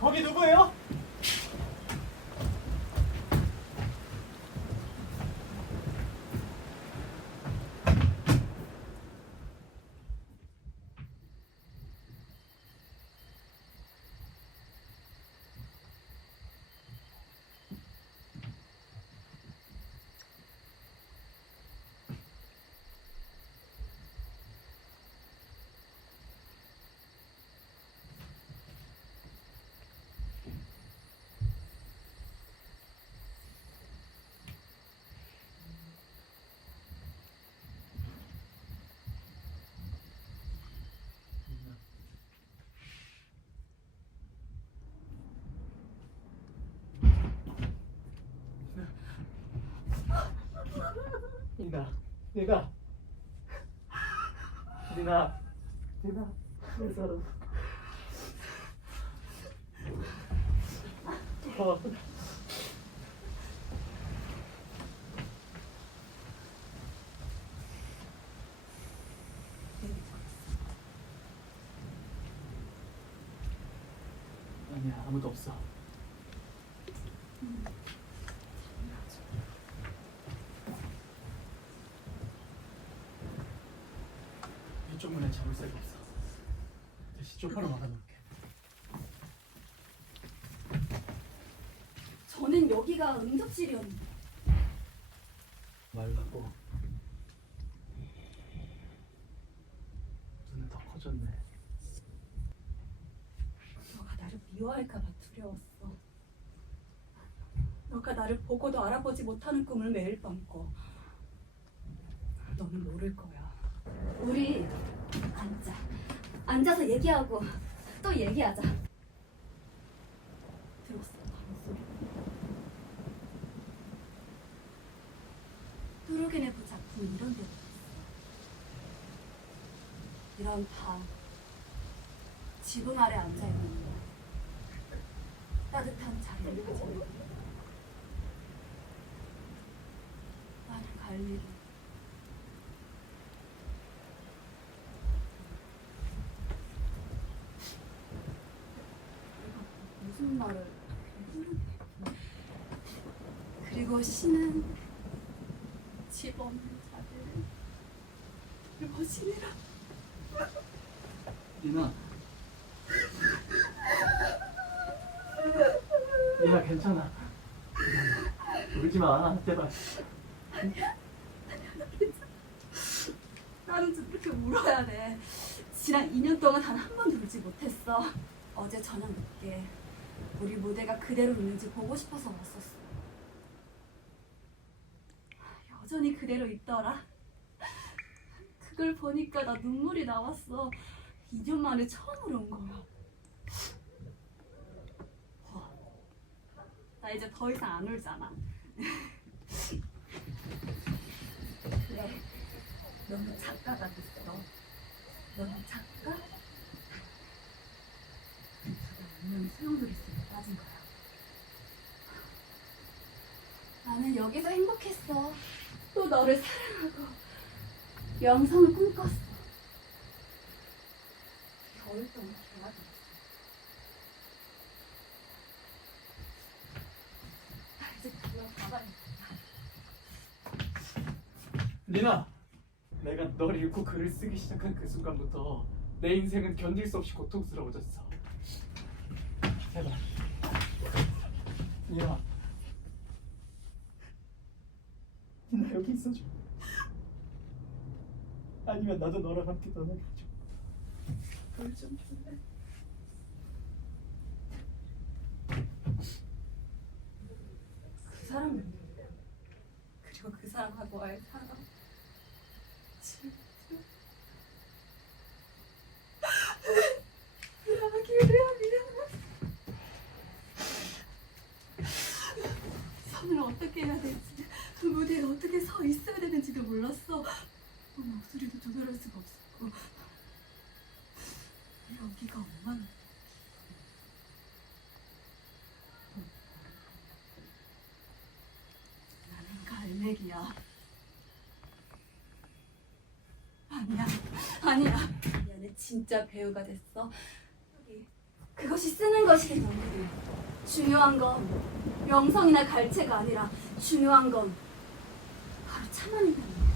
거기 누구예요? 니나, 내가 니나, 니나, 내 사랑. 어. 아니야 아무도 없어. 이 잡을 새가 없어. 대신 쪽으로 막아놓을게. 저는 여기가 응접실이었는데 말라고. 눈은 더 커졌네. 너가 나를 미워할까봐 두려웠어. 너가 나를 보고도 알아보지 못하는 꿈을 매일 밤 꿔. 너는 모를 거야. 우리. 앉아서 얘기하고 또 얘기하자. 들었어, 방소리. 뚜르게네프 작품 이런 데도 있어. 이런 밤 지붕 아래 앉아 있는 거. 따뜻한 자리를 가지고 나는 갈매기. 내가 무슨 말을. 그리고 신은 집 없는 자들을 거신이라 니나. 니나 괜찮아. 울지 마, 제발. 나는 좀 이렇게 울어야 돼. 지난 2년 동안 단 한 번도 울지 못했어. 어제 저녁 늦게 우리 무대가 그대로 있는지 보고 싶어서 왔었어. 여전히 그대로 있더라. 그걸 보니까 나 눈물이 나왔어. 2년 만에 처음으로 온 거야. 와, 나 이제 더 이상 안 울잖아. 그래. 너는 작가가 됐어. 너는 작가? 운명이 소용돌이스에 빠진 거야. 나는 여기서 행복했어. 또 너를 사랑하고 영성을 꿈꿨어. 겨울 동안 됐어. 나 이제 그냥 가봐야겠다. 니나. 내가 널 잃고 글을 쓰기 시작한 그 순간부터 내 인생은 견딜 수 없이 고통스러워졌어. 제발. 니나. 니나 여기 있어줘. 아니면 나도 너랑 함께 해줘. 물좀 줄래? 그 사람은 그리고 그 사람하고와의 사랑 진짜 미안하게 미안해 선을 어떻게 해야 될지 그 무대에 어떻게 서 있어야 되는지도 몰랐어 목소리도 조절할 수가 없었고 여기가 엄마는 나는 갈매기야 아니야 아니야 미안해 진짜 배우가 됐어 여기 그것이 쓰는 것이. 중요한 건 명성이나 갈채가 아니라 중요한 건 바로 참아낸다는 거야.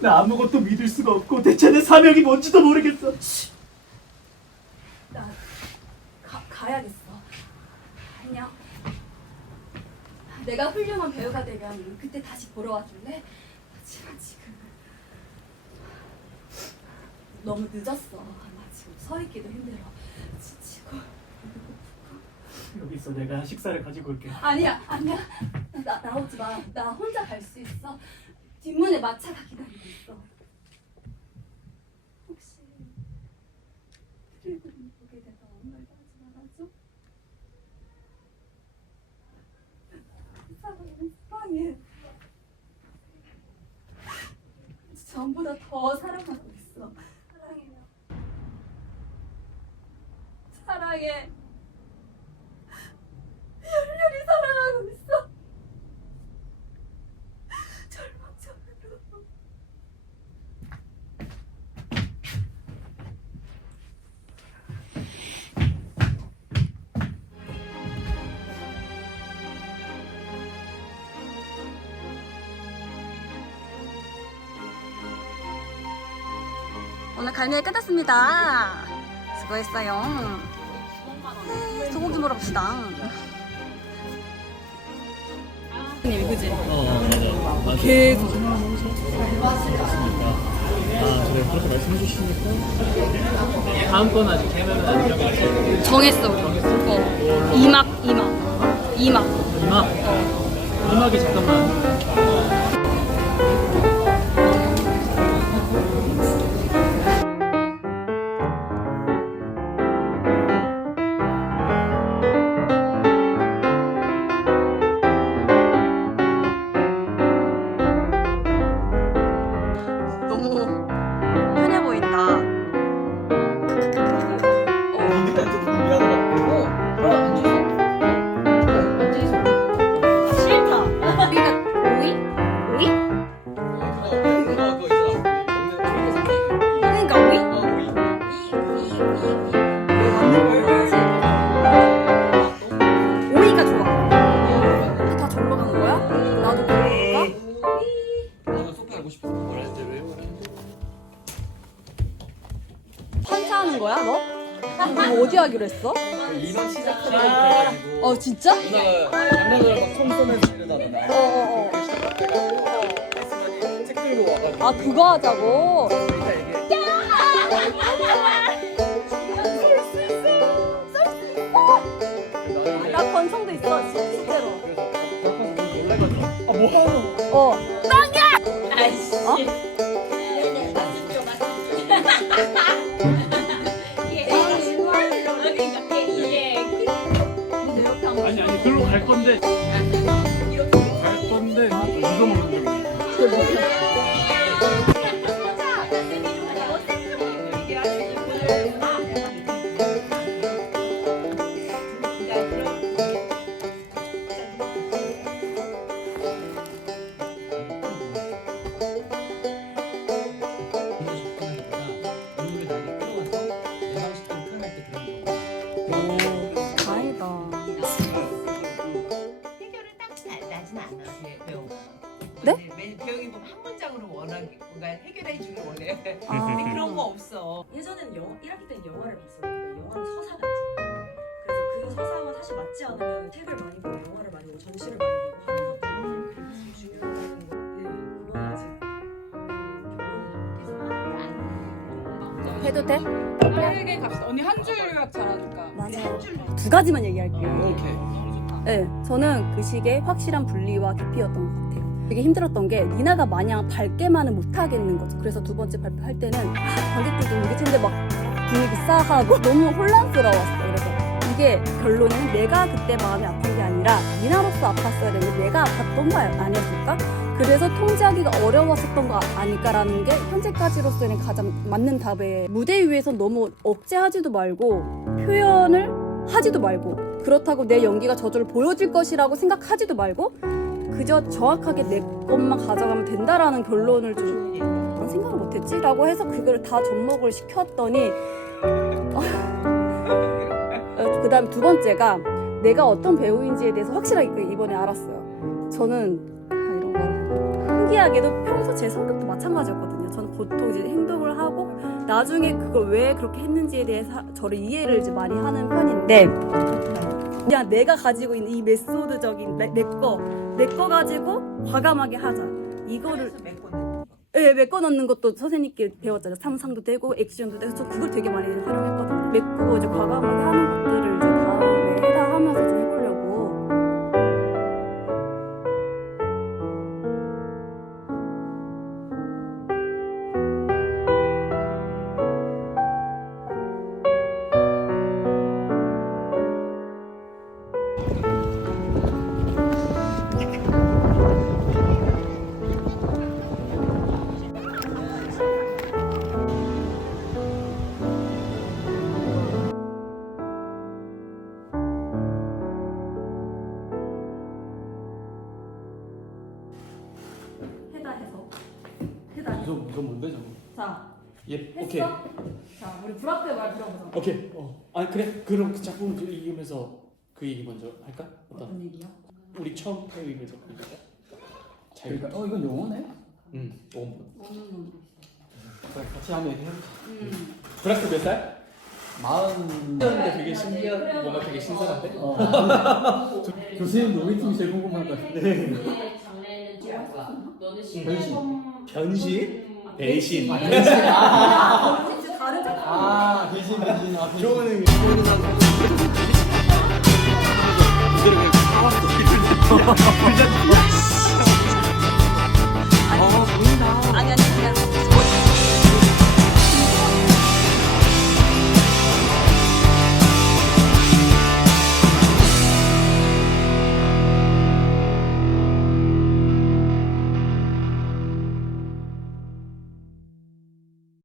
나 아무것도 믿을 수가 없고 대체 내 사명이 뭔지도 모르겠어. 나 가, 가야겠어. 안녕. 내가 훌륭한 배우가 되면 그때 다시 보러 와줄래? 하지만 지금 너무 늦었어. 나 지금 서 있기도 힘들어. 지치고. 여기 있어 내가 식사를 가지고 올게. 아니야, 아니야. 나 나오지 마. 나 혼자 갈 수 있어. 뒷문에 마차가 기다리고 있어. 혹시 드래곤 보게 돼서 아무 말도 하지 말아줘. 사랑해, 사랑해. 전보다 더 사랑하고 있어. 사랑해요. 사랑해. 열렬히 사랑하고 있어. 오늘 갈매기 끝났습니다. 수고했어요. 소고기 먹으러 갑시다. 어 맞아. 계속. 아 그래 그렇게 말씀해 주시니까 다음 건 아직 개명은 안. 정했어. 정했어? 어. 이막, 이막. 이막. 이막. 이막이 잠깐만. 오이가 좋아. 다 절로 가는 거야? 나도 그럴까? 판사하는 거야, 너? 너 어디 하기로 했어? 시작하려고 그래가지고 어, 진짜? 누나가 장난을 막총 쏘면서 이러다가 나 어, 어, 어. 했으더니 책 들고 와가지고 아, 그거 하자고? 얘기 어. 빵야! 아이씨. 어? 아니 아니 글로 갈 건데. 않으면 책을 많이 보고 영화를 많이 보고 전시를 많이 보고 하는 것들이 되게 중요한데 그건 아직 해도 돼? 빠르게 갑시다. 언니 한 줄 요약 잘하니까. 맞아요. 두 가지만 얘기할게요. 오케이 네, 저는 그 시기에 확실한 분리와 깊이였던 것 같아요. 되게 힘들었던 게 니나가 마냥 밝게만은 못하겠는 거죠. 그래서 두 번째 발표할 때는 아, 관객들도 오기 전에 막 분위기 싸하고 너무 혼란스러웠어요. 그래서 이게 결론은 내가 그때 마음이 아픈 게 아니라 니나로서 아팠어야 되는데 내가 아팠던 거 아니었을까? 그래서 통제하기가 어려웠었던 거 아닐까라는 게 현재까지로서는 가장 맞는 답에 무대 위에서 너무 억제하지도 말고 표현을 하지도 말고 그렇다고 내 연기가 저절로 보여질 것이라고 생각하지도 말고 그저 정확하게 내 것만 가져가면 된다라는 결론을 좀난 생각을 못했지라고 해서 그걸 다 접목을 시켰더니 다음 두 번째가 내가 어떤 배우인지에 대해서 확실하게 그 이번에 알았어요. 저는 아, 이런 거 신기하게도 평소 제 성격도 마찬가지였거든요. 저는 보통 이제 행동을 하고 나중에 그걸 왜 그렇게 했는지에 대해서 저를 이해를 이제 많이 하는 편인데 그냥 내가 가지고 있는 이 메소드적인 내거내 거 가지고 과감하게 하자. 이거를 예, 메꿔 넣는 것도 선생님께 배웠잖아요. 상상도 되고 액션도 되고 저 그걸 되게 많이 활용했거든요. 메꾸고 이제 과감하게 하는 것 이거 뭔데 저거? 자, 예, 했어? 오케이. 자, 우리 불합대 말 들어보자. 오케이. 어. 아 그래. 그럼 그 작품 읽으면서 그 얘기 먼저 할까? 어떤? 어떤 얘기야? 우리 처음 그 얘기야. 잘. 그러니까 어 이건 영어네? 응. 5분. 음. 그래 같이 하면 얘기해. 음. 브라크 몇 살? 마흔 근데 되게 신기한 뭔가 되게 신선한데? 어. 교수님도 우리 팀이 제일 궁금할 것 같아 장래는 너는 변신. 변신? 배신. 아 진짜 다른 작아 변신 변신 아 변신 좋은 의미. 좋은 의미. 그대로 그냥 사왔어.